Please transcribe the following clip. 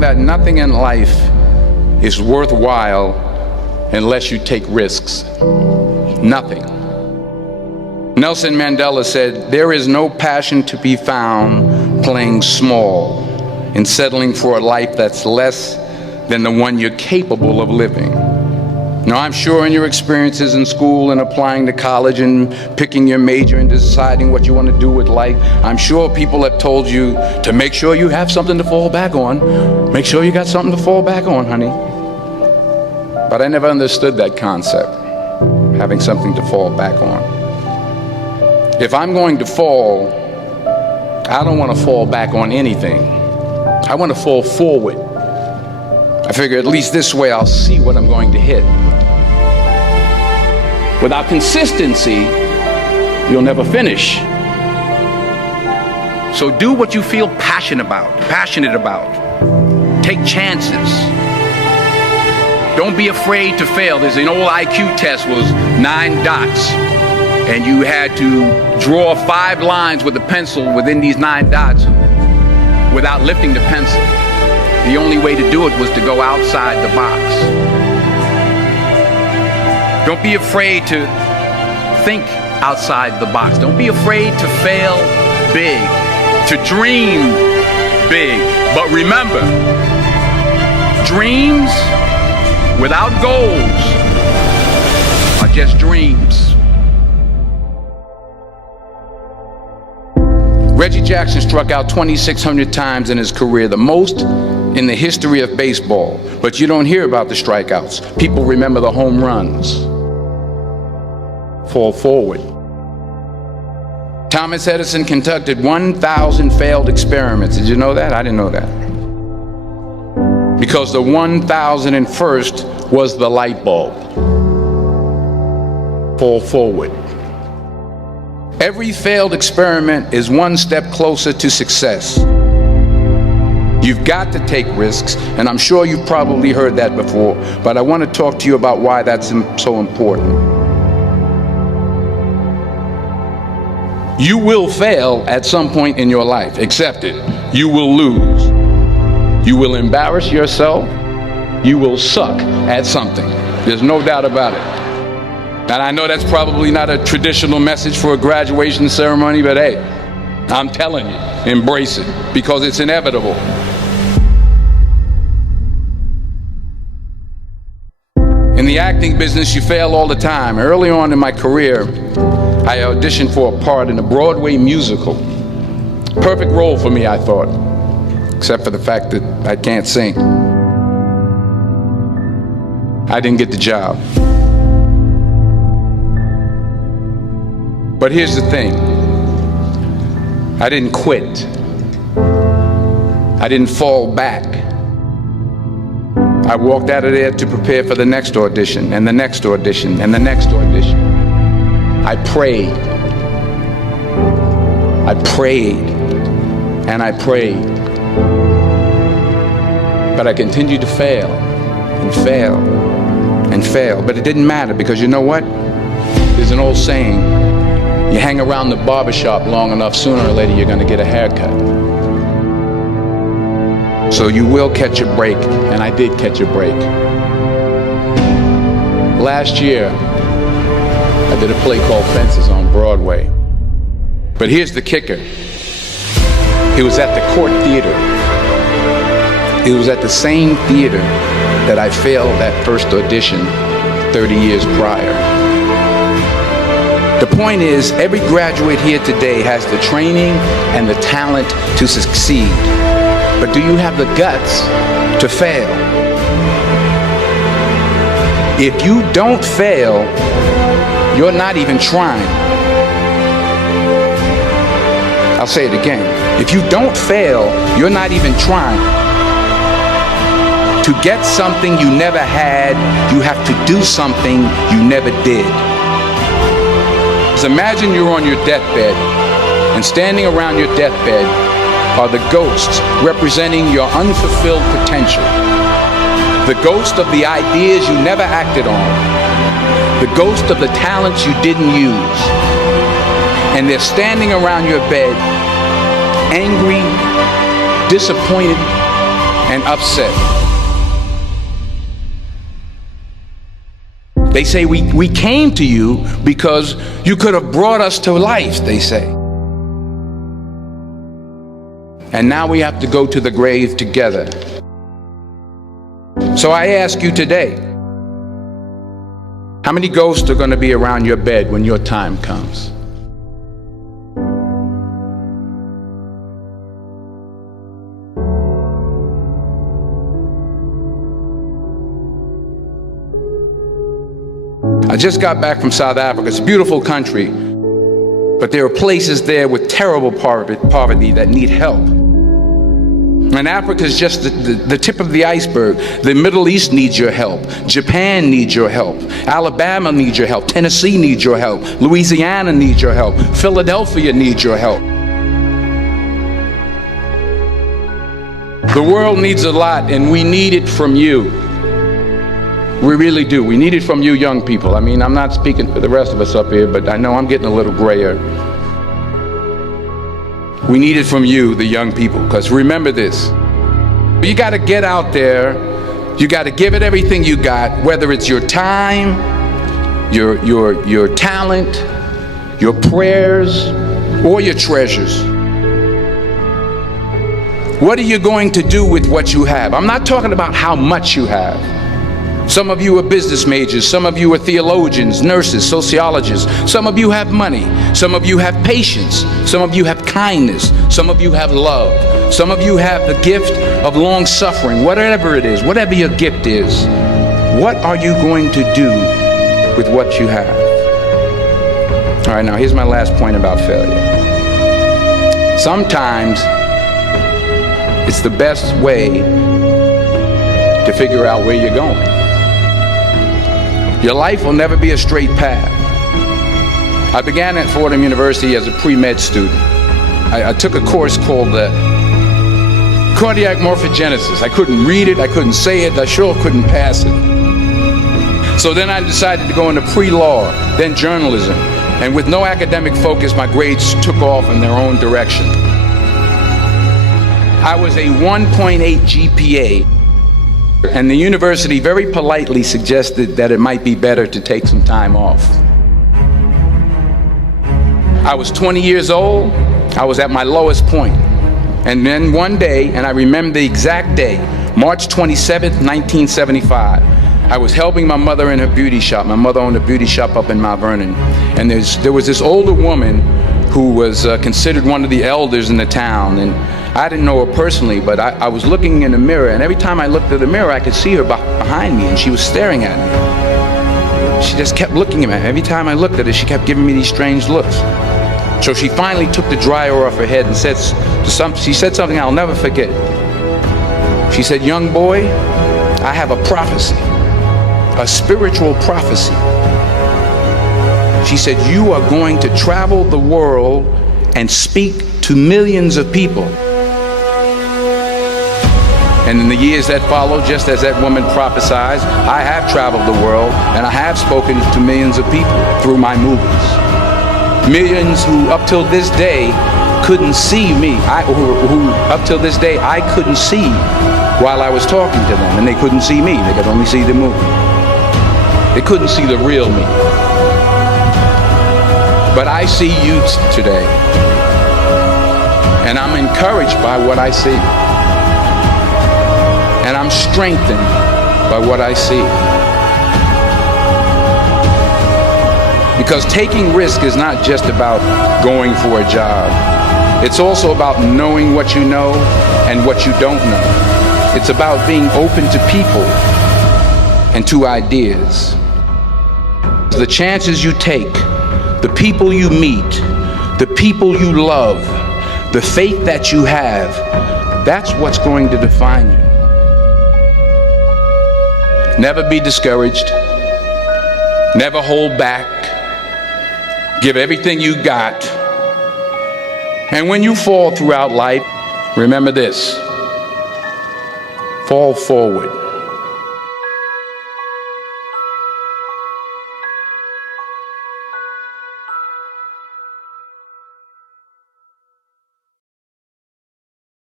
found that nothing in life is worthwhile unless you take risks. Nothing. Nelson Mandela said, "There is no passion to be found playing small and settling for a life that's less than the one you're capable of living." Now, I'm sure in your experiences in school and applying to college and picking your major and deciding what you want to do with life, I'm sure people have told you to make sure you have something to fall back on. Make sure you got something to fall back on, honey. But I never understood that concept, having something to fall back on. If I'm going to fall, I don't want to fall back on anything. I want to fall forward. I figure at least this way I'll see what I'm going to hit. Without consistency, you'll never finish. So do what you feel passionate about. Take chances. Don't be afraid to fail. There's an old IQ test, was 9 dots. And you had to draw 5 lines with a pencil within these 9 dots without lifting the pencil. The only way to do it was to go outside the box. Don't be afraid to think outside the box. Don't be afraid to fail big, to dream big. But remember, dreams without goals are just dreams. Reggie Jackson struck out 2,600 times in his career, the most in the history of baseball. But you don't hear about the strikeouts. People remember the home runs. Fall forward. Thomas Edison conducted 1,000 failed experiments. Did you know that? I didn't know that. Because the 1,001st was the light bulb. Fall forward. Every failed experiment is one step closer to success. You've got to take risks, and I'm sure you've probably heard that before, but I want to talk to you about why that's so important. You will fail at some point in your life. Accept it. You will lose. You will embarrass yourself. You will suck at something. There's no doubt about it. And I know that's probably not a traditional message for a graduation ceremony, but hey, I'm telling you, embrace it, because it's inevitable. In the acting business, you fail all the time. Early on in my career, I auditioned for a part in a Broadway musical. Perfect role for me, I thought, except for the fact that I can't sing. I didn't get the job. But here's the thing. I didn't quit. I didn't fall back. I walked out of there to prepare for the next audition, and the next audition, and the next audition. I prayed. I prayed. And I prayed. But I continued to fail, and fail, and fail. But it didn't matter, because you know what? There's an old saying, you hang around the barbershop long enough, sooner or later you're going to get a haircut. So you will catch a break, and I did catch a break. Last year, I did a play called Fences on Broadway. But here's the kicker. It was at the Court Theater. It was at the same theater that I failed that first audition 30 years prior. The point is, every graduate here today has the training and the talent to succeed. But do you have the guts to fail? If you don't fail, you're not even trying. I'll say it again. If you don't fail, you're not even trying. To get something you never had, you have to do something you never did. So imagine you're on your deathbed, and standing around your deathbed are the ghosts representing your unfulfilled potential. The ghost of the ideas you never acted on. The ghost of the talents you didn't use. And they're standing around your bed, angry, disappointed, and upset. They say we came to you because you could have brought us to life, they say. And now we have to go to the grave together. So I ask you today, how many ghosts are going to be around your bed when your time comes? I just got back from South Africa. It's a beautiful country, but there are places there with terrible poverty that need help. And Africa is just the tip of the iceberg. The Middle East needs your help. Japan needs your help. Alabama needs your help. Tennessee needs your help. Louisiana needs your help. Philadelphia needs your help. The world needs a lot, and we need it from you. We really do. We need it from you young people. I mean, I'm not speaking for the rest of us up here, but I know I'm getting a little grayer. We need it from you, the young people, because remember this. You got to get out there. You got to give it everything you got, whether it's your time, your talent, your prayers, or your treasures. What are you going to do with what you have? I'm not talking about how much you have. Some of you are business majors, some of you are theologians, nurses, sociologists, some of you have money, some of you have patience, some of you have kindness, some of you have love, some of you have the gift of long suffering. Whatever it is, whatever your gift is, what are you going to do with what you have? All right, now here's my last point about failure. Sometimes it's the best way to figure out where you're going. Your life will never be a straight path. I began at Fordham University as a pre-med student. I took a course called cardiac morphogenesis. I couldn't read it, I couldn't say it, I sure couldn't pass it. So then I decided to go into pre-law, then journalism. And with no academic focus, my grades took off in their own direction. I was a 1.8 GPA. And the university very politely suggested that it might be better to take some time off. I was 20 years old. I was at my lowest point. And then one day, and I remember the exact day, March 27th, 1975, I was helping my mother in her beauty shop. My mother owned a beauty shop up in Mount Vernon. And there was this older woman who was considered one of the elders in the town. And I didn't know her personally, but I was looking in the mirror, and every time I looked at the mirror, I could see her behind me, and she was staring at me. She just kept looking at me. Every time I looked at her, she kept giving me these strange looks. So she finally took the dryer off her head and she said something I'll never forget. She said, "Young boy, I have a prophecy, a spiritual prophecy." She said, "You are going to travel the world and speak to millions of people." And in the years that followed, just as that woman prophesied, I have traveled the world and I have spoken to millions of people through my movies. Millions who up till this day couldn't see me, who up till this day I couldn't see while I was talking to them, and they couldn't see me, they could only see the movie. They couldn't see the real me. But I see you today, and I'm encouraged by what I see. And I'm strengthened by what I see. Because taking risk is not just about going for a job. It's also about knowing what you know and what you don't know. It's about being open to people and to ideas. The chances you take, the people you meet, the people you love, the faith that you have, that's what's going to define you. Never be discouraged. Never hold back. Give everything you got. And when you fall throughout life, remember this: fall forward.